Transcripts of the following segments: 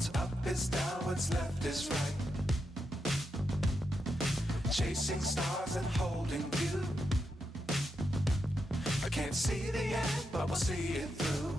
What's up is down, what's left is right. Chasing stars and holding you. I can't see the end, but we'll see it through.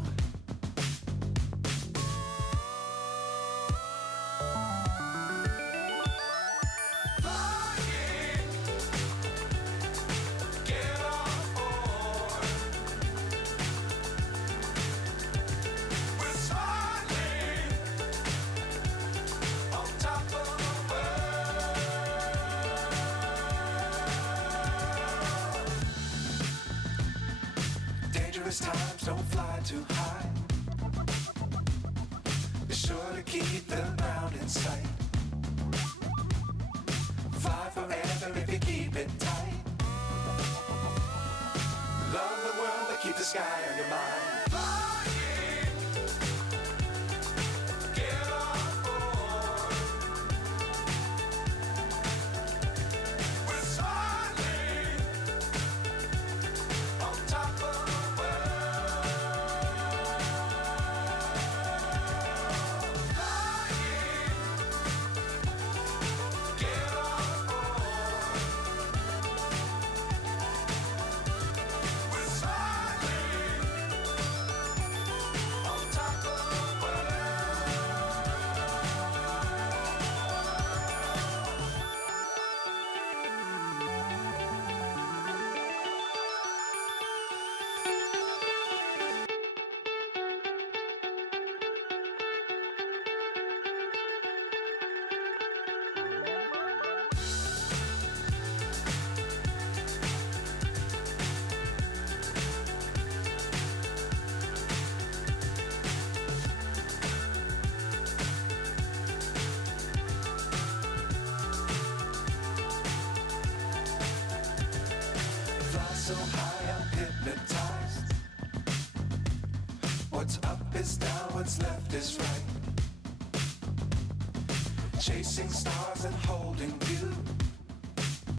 Times don't fly too high. Be sure to keep the ground in sight. Fly forever if you keep it tight. Love the world but keep the sky on your mind. So high I'm hypnotized. What's up is down, what's left is right. Chasing stars and holding you.